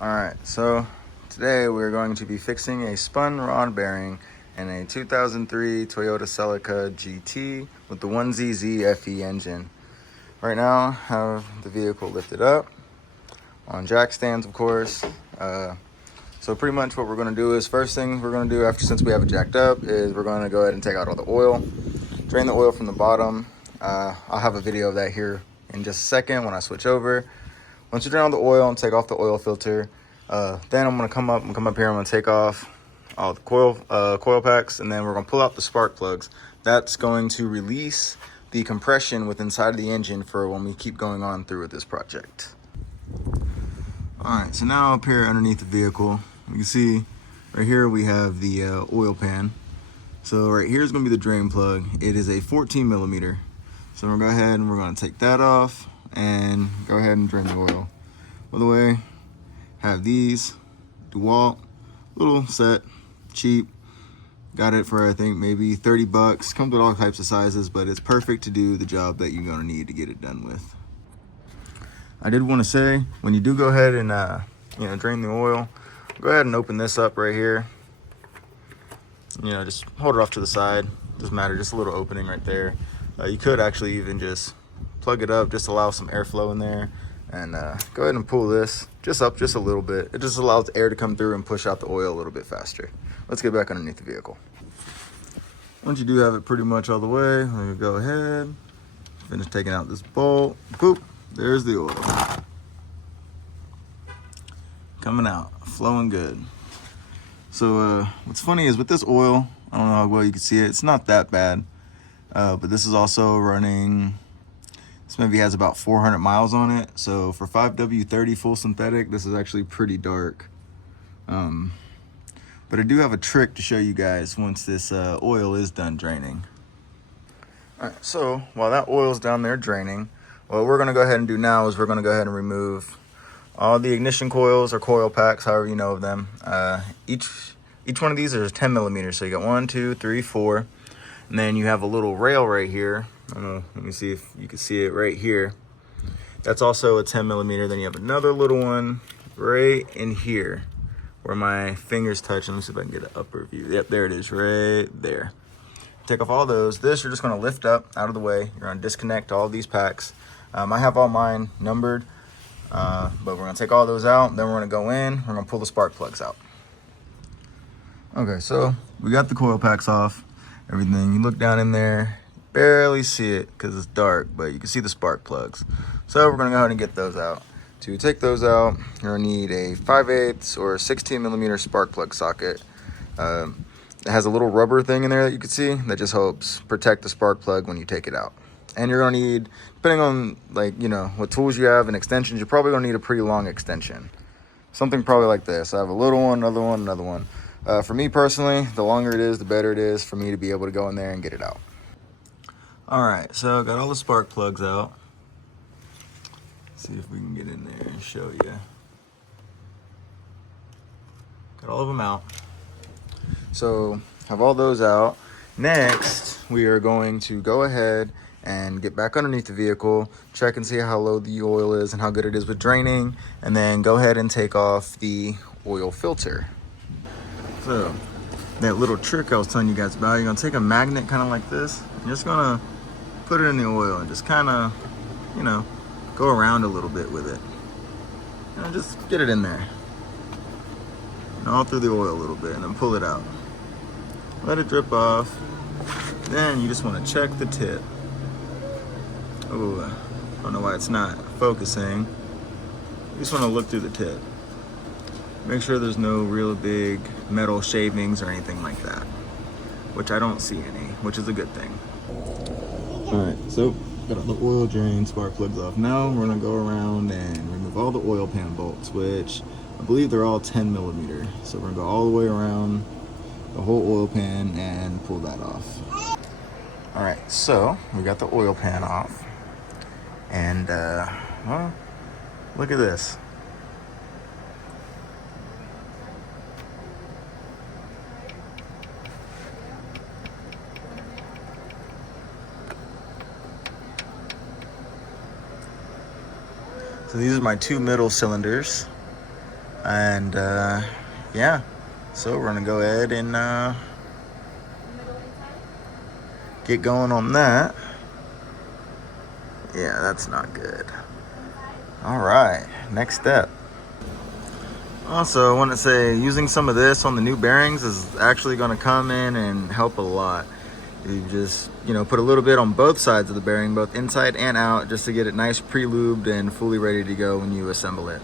Alright, so today we're going to be fixing a spun rod bearing in a 2003 Toyota Celica GT with the 1ZZ FE engine. Right now, I have the vehicle lifted up on jack stands, of course. So pretty much what we're going to do is, first thing we're going to do since we have it jacked up, is we're going to go ahead and take out all the oil, drain the oil from the bottom. I'll have a video of that here in just a second when I switch over. Once you drain all the oil and take off the oil filter, then I'm gonna come up here. I'm gonna take off all the coil packs, and then we're gonna pull out the spark plugs. That's going to release the compression with inside of the engine for when we keep going on through with this project. All right, so now up here underneath the vehicle, you can see right here we have the oil pan. So right here is gonna be the drain plug. It is a 14 millimeter. So we're gonna go ahead and we're gonna take that off and go ahead and drain the oil. By the way, have these DeWalt, little set, cheap. Got it for I think maybe 30 bucks. Comes with all types of sizes, but it's perfect to do the job that you're gonna need to get it done with. I did want to say, when you do go ahead and drain the oil, go ahead and open this up right here. Just hold it off to the side. Doesn't matter, just a little opening right there. You could actually even just plug it up, just allow some airflow in there, and go ahead and pull this just up just a little bit. It just allows air to come through and push out the oil a little bit faster. Let's get back underneath the vehicle. Once you do have it pretty much all the way, we're gonna go ahead, finish taking out this bolt. Boop, there's the oil. Coming out, flowing good. So what's funny is with this oil, I don't know how well you can see it, it's not that bad. But this is also running, this maybe has about 400 miles on it. So for 5W30 full synthetic, this is actually pretty dark. But I do have a trick to show you guys once this oil is done draining. All right, so while that oil is down there draining, what we're gonna go ahead and do now is we're gonna go ahead and remove all the ignition coils or coil packs, however you know of them. Each one of these is 10 millimeters. So you got 1, 2, 3, 4. And then you have a little rail right here. I don't know, let me see if you can see it right here. That's also a 10 millimeter. Then you have another little one right in here where my fingers touch. Let me see if I can get an upper view. Yep, there it is, right there. Take off all those. This you're just gonna lift up out of the way. You're gonna disconnect all these packs. I have all mine numbered, but we're gonna take all those out. Then we're gonna go in, we're gonna pull the spark plugs out. Okay, so we got the coil packs off. Everything, you look down in there, barely see it because it's dark, but you can see the spark plugs. So we're gonna go ahead and get those out. To take those out, you're gonna need a 5/8 or a 16 millimeter spark plug socket. It has a little rubber thing in there that you can see that just helps protect the spark plug when you take it out. And you're gonna need, depending on what tools you have and extensions, you're probably gonna need a pretty long extension. Something probably like this. I have a little one, another one, another one. For me personally, the longer it is, the better it is for me to be able to go in there and get it out. All right, so I got all the spark plugs out. See if we can get in there and show you. Got all of them out. So have all those out. Next, we are going to go ahead and get back underneath the vehicle, check and see how low the oil is and how good it is with draining, and then go ahead and take off the oil filter. So that little trick I was telling you guys about, you're gonna take a magnet kind of like this. You're just gonna put it in the oil and just kind of, go around a little bit with it. And just get it in there. And all through the oil a little bit, and then pull it out. Let it drip off. Then you just wanna check the tip. Oh, I don't know why it's not focusing. You just wanna look through the tip. Make sure there's no real big metal shavings or anything like that, which I don't see any, which is a good thing. All right, so got all the oil drain spark plugs off. Now we're gonna go around and remove all the oil pan bolts, which I believe they're all 10 millimeter. So we're gonna go all the way around the whole oil pan and pull that off. All right, so we got the oil pan off, and well, look at this. So these are my two middle cylinders. And yeah, so we're gonna go ahead and get going on that. Yeah, that's not good. All right, next step. Also, I want to say using some of this on the new bearings is actually going to come in and help a lot. You just, put a little bit on both sides of the bearing, both inside and out, just to get it nice pre-lubed and fully ready to go when you assemble it.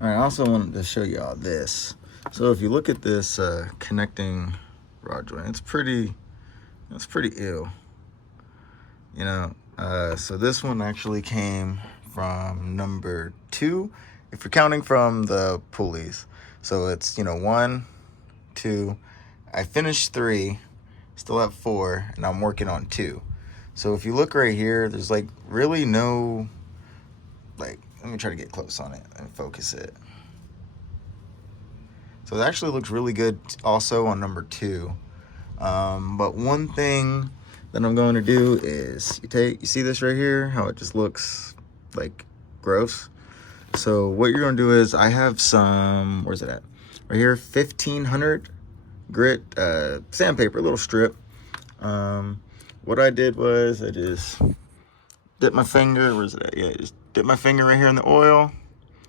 All right, I also wanted to show you all this. So if you look at this connecting rod joint, it's pretty ew. So this one actually came from number 2, if you're counting from the pulleys. So it's, 1, 2, I finished 3, still have 4, and I'm working on 2. So if you look right here, there's like really no, let me try to get close on it and focus it. So it actually looks really good also on number 2. But one thing that I'm going to do is you see this right here, how it just looks like gross. So what you're going to do is I have some, where's it at? Right here, 1500 grit sandpaper, a little strip. What I did was I just dipped my finger, where's it at? Yeah, just dip my finger right here in the oil.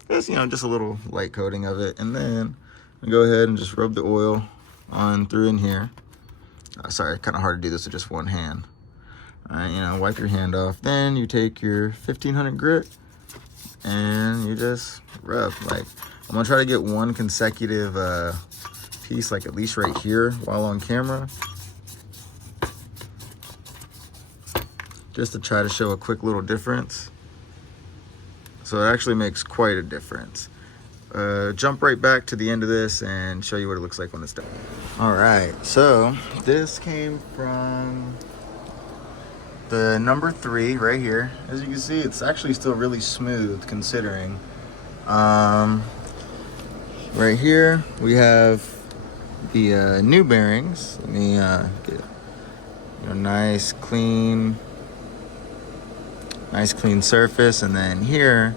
Just a little light coating of it. And then I go ahead and just rub the oil on through in here. Sorry, kind of hard to do this with just one hand. All right, wipe your hand off. Then you take your 1500 grit and you just rub. I'm gonna try to get one consecutive piece, at least right here while on camera, just to try to show a quick little difference. So it actually makes quite a difference. Jump right back to the end of this and show you what it looks like when it's done. All right, so this came from the number 3 right here. As you can see, it's actually still really smooth considering. Right here we have the new bearings. Let me get a nice clean surface, and then here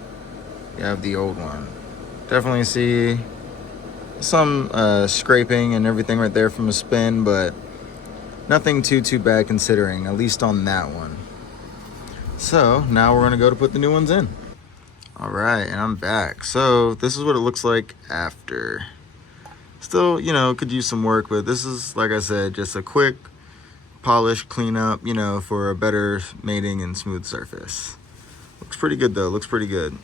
you have the old one. Definitely see some scraping and everything right there from a spin, but nothing too bad considering, at least on that one. So now we're gonna go to put the new ones in. All right, and I'm back. So this is what it looks like after. Still, could use some work, but this is, like I said, just a quick polish cleanup, for a better mating and smooth surface. Looks pretty good though, looks pretty good.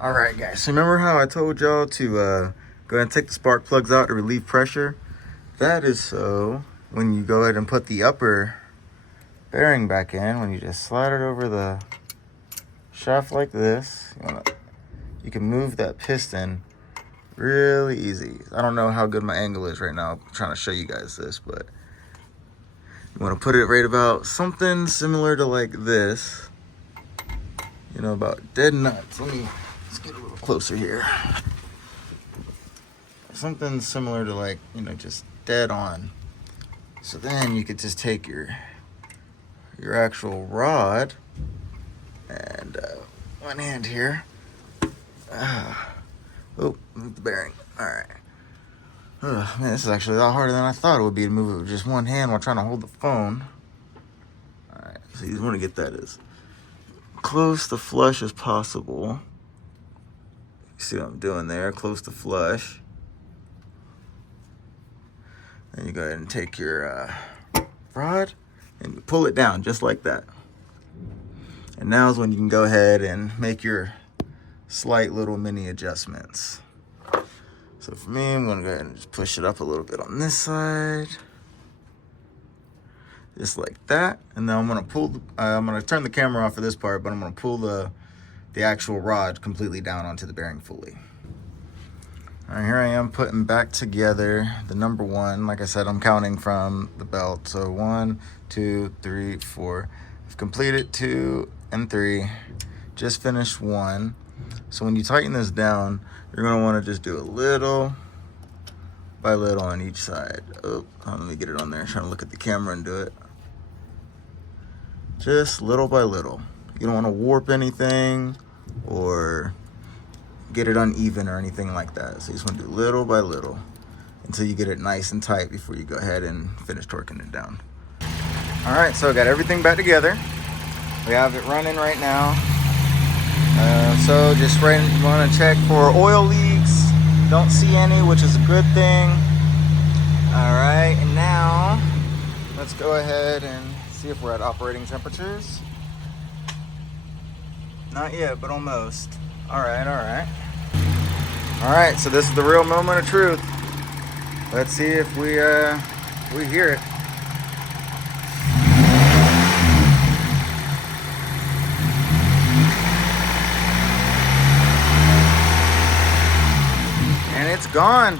All right, guys, so remember how I told y'all to go ahead and take the spark plugs out to relieve pressure? That is so when you go ahead and put the upper bearing back in, when you just slide it over the shaft like this, you can move that piston really easy. I don't know how good my angle is right now. I'm trying to show you guys this, but you want to put it right about something similar to like this, about dead nuts. Let's get a little closer here. Something similar to just dead on. So then you could just take your actual rod and one hand here. Oh, move the bearing. All right. Man, this is actually a lot harder than I thought it would be to move it with just one hand while trying to hold the phone. All right, so you want to get that as close to flush as possible. You see what I'm doing there? Close to flush. Then you go ahead and take your rod and you pull it down just like that. And now is when you can go ahead and make your slight little mini adjustments. So for me, I'm gonna go ahead and just push it up a little bit on this side. Just like that. And then I'm gonna pull, I'm gonna turn the camera off for this part, but I'm gonna pull the actual rod completely down onto the bearing fully. All right, here I am putting back together the number 1. Like I said, I'm counting from the belt. So 1, 2, 3, 4. I've completed 2 and 3. Just finished 1. So when you tighten this down, you're gonna wanna just do a little by little on each side. Oh, let me get it on there. I'm trying to look at the camera and do it. Just little by little. You don't wanna warp anything or get it uneven or anything like that. So you just want to do little by little until you get it nice and tight before you go ahead and finish torquing it down. All right, so I got everything back together. We have it running right now. So just want to check for oil leaks. Don't see any, which is a good thing. All right, and now let's go ahead and see if we're at operating temperatures. Not yet, but almost. All right, all right. All right, so this is the real moment of truth. Let's see if we hear it. And it's gone.